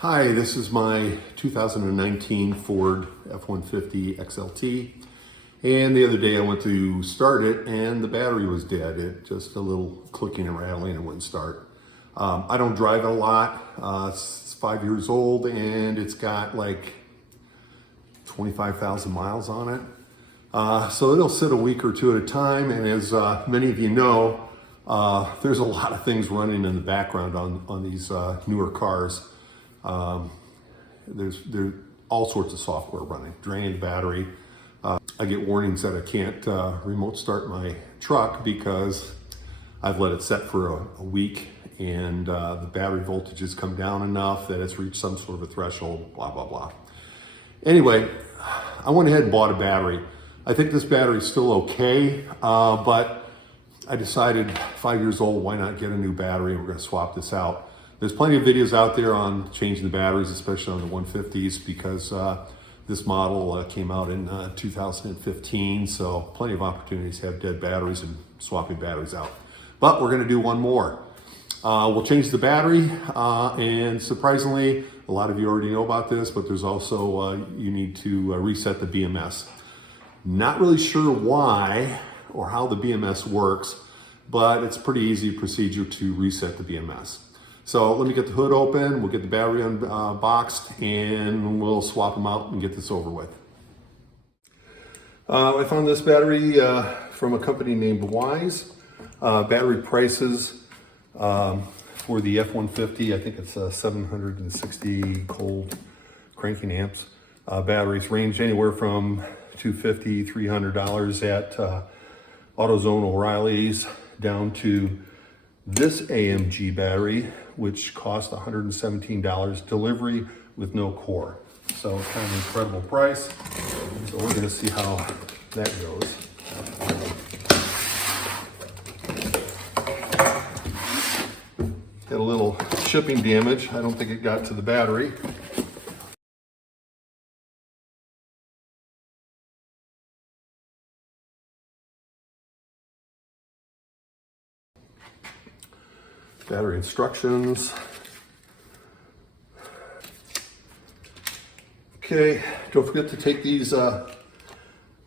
Hi, this is my 2019 Ford F150 XLT. And the other day I went to start it and the battery was dead. It just a little clicking and rattling and wouldn't start. I don't drive it a lot. It's 5 years old and it's got like 25,000 miles on it. So it'll sit a week or two at a time. And as many of you know, there's a lot of things running in the background on these newer cars. There's all sorts of software running, draining the battery. I get warnings that I can't remote start my truck because I've let it set for a week and the battery voltage has come down enough that it's reached some sort of a threshold, blah, blah, blah. Anyway, I went ahead and bought a battery. I think this battery is still okay, but I decided 5 years old, why not get a new battery? And we're gonna swap this out. There's plenty of videos out there on changing the batteries, especially on the 150s, because this model came out in 2015, so plenty of opportunities to have dead batteries and swapping batteries out. But we're gonna do one more. We'll change the battery, and surprisingly, a lot of you already know about this, but there's also, you need to reset the BMS. Not really sure why or how the BMS works, but it's a pretty easy procedure to reset the BMS. So let me get the hood open, we'll get the battery unboxed, and we'll swap them out and get this over with. I found this battery from a company named Weize. Battery prices for the F150, I think it's 760 cold cranking amps. Batteries range anywhere from $250, $300 at AutoZone O'Reilly's down to this AMG battery, which cost $117 delivery with no core. So it's kind of an incredible price. So we're going to see how that goes. Got a little shipping damage. I don't think it got to the battery. Battery instructions. Okay, don't forget to take these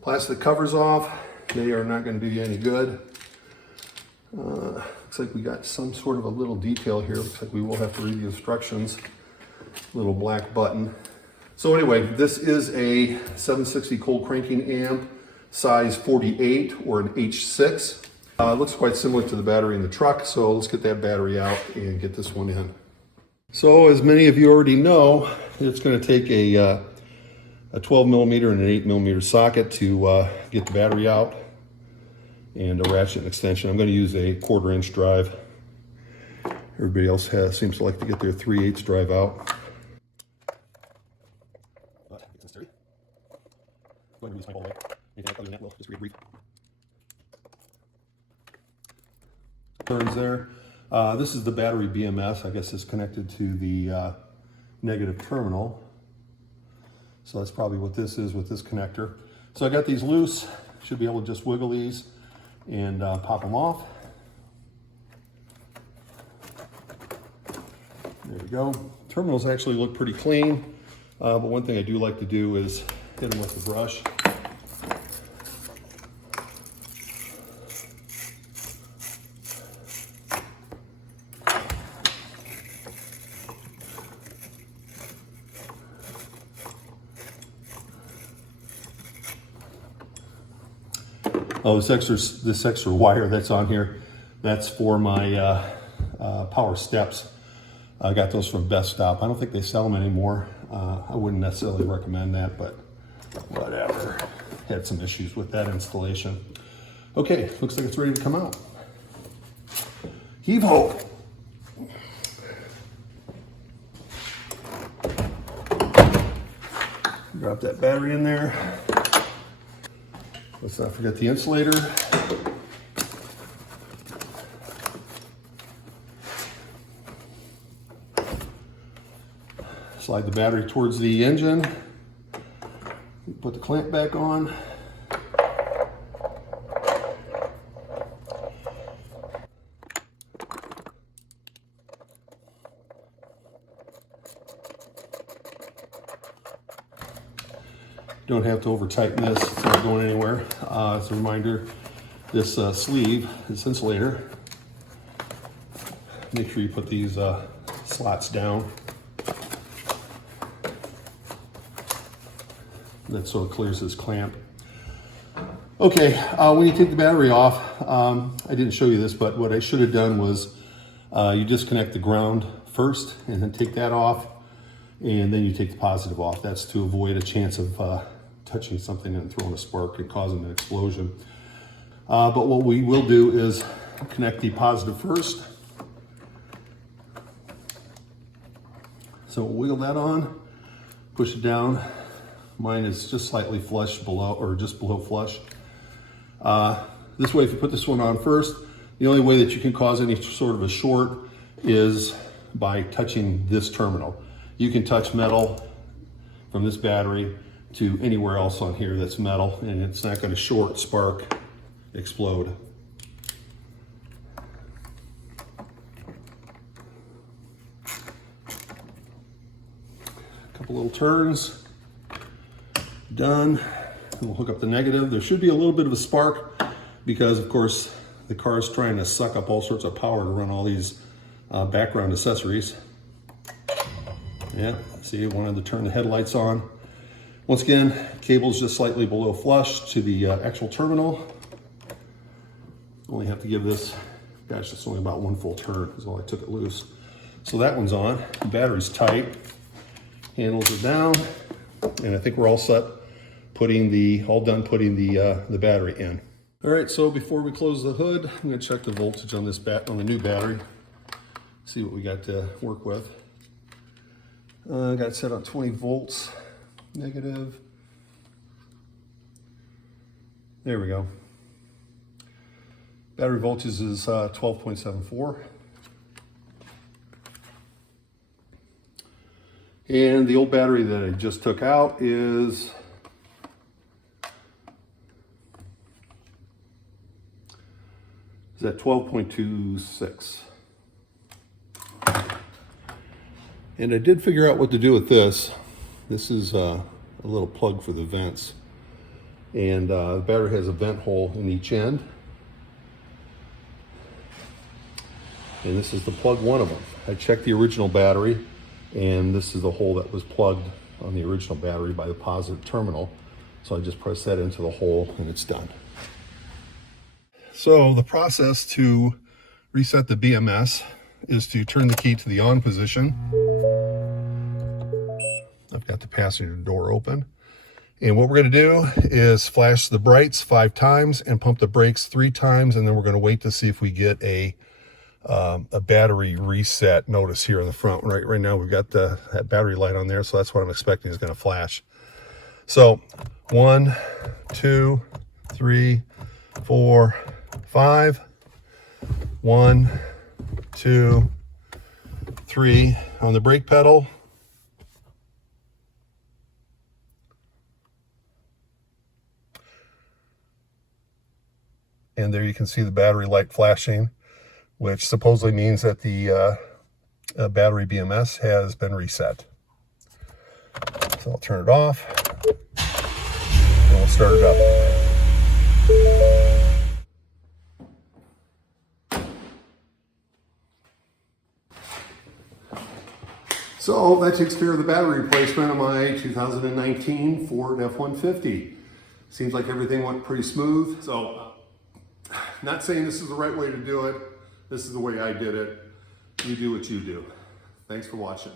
plastic covers off. They are not going to do you any good. Looks like we got some sort of a little detail here. Looks like we will have to read the instructions. Little black button. So anyway, this is a 760 cold cranking amp, size 48 or an H6. It looks quite similar to the battery in the truck, so let's get that battery out and get this one in. So as many of you already know, it's going to take a 12 millimeter and an 8 millimeter socket to get the battery out, and a ratchet and extension. I'm going to use a 1/4 inch drive. Everybody else seems to like to get their 3/8 drive out. But it's sturdy. Go ahead and use my whole way. Anything other than that, we'll just read. Turns there. This is the battery BMS. I guess it's connected to the negative terminal. So that's probably what this is with this connector. So I got these loose. Should be able to just wiggle these and pop them off. There we go. Terminals actually look pretty clean. But one thing I do like to do is hit them with the brush. Oh, this extra wire that's on here, that's for my power steps. I got those from Best Stop. I don't think they sell them anymore. I wouldn't necessarily recommend that, but whatever. Had some issues with that installation. Okay, looks like it's ready to come out. Heave ho! Drop that battery in there. Let's not forget the insulator. Slide the battery towards the engine. Put the clamp back on. Don't have to over tighten this, it's not going anywhere. As a reminder, this sleeve, this insulator, make sure you put these slots down. That sort of clears this clamp. Okay, when you take the battery off, I didn't show you this, but what I should have done was you disconnect the ground first and then take that off, and then you take the positive off. That's to avoid a chance of touching something and throwing a spark and causing an explosion. But what we will do is connect the positive first. So we'll wheel that on, push it down. Mine is just slightly flush below, or just below flush. This way, if you put this one on first, the only way that you can cause any sort of a short is by touching this terminal. You can touch metal from this battery to anywhere else on here that's metal, and it's not going to short, spark, explode. A couple little turns, done. And we'll hook up the negative. There should be a little bit of a spark because, of course, the car is trying to suck up all sorts of power to run all these background accessories. Yeah, see, I wanted to turn the headlights on. Once again, cable's just slightly below flush to the actual terminal. Only have to give this, gosh, it's only about one full turn is all I took it loose. So that one's on, the battery's tight, handles are down, and I think we're all set putting the battery in. All right, so before we close the hood, I'm gonna check the voltage on this on the new battery, see what we got to work with. I got it set on 20 volts, negative. There we go. Battery voltage is 12.74. And the old battery that I just took out is at 12.26. And I did figure out what to do with this. This is a little plug for the vents. And the battery has a vent hole in each end. And this is the plug one of them. I checked the original battery, and this is the hole that was plugged on the original battery by the positive terminal. So I just press that into the hole and it's done. So the process to reset the BMS is to turn the key to the on position. I've got the passenger door open. And what we're going to do is flash the brights 5 times and pump the brakes 3 times, and then we're going to wait to see if we get a battery reset notice here in the front. Right now we've got that battery light on there, so that's what I'm expecting is going to flash. So 1, 2, 3, 4, 5. 1, 2, 3 on the brake pedal. And there you can see the battery light flashing, which supposedly means that the battery BMS has been reset. So I'll turn it off and we'll start it up. So that takes care of the battery replacement of my 2019 Ford F150. Seems like everything went pretty smooth. So, not saying this is the right way to do it. This is the way I did it. You do what you do. Thanks for watching.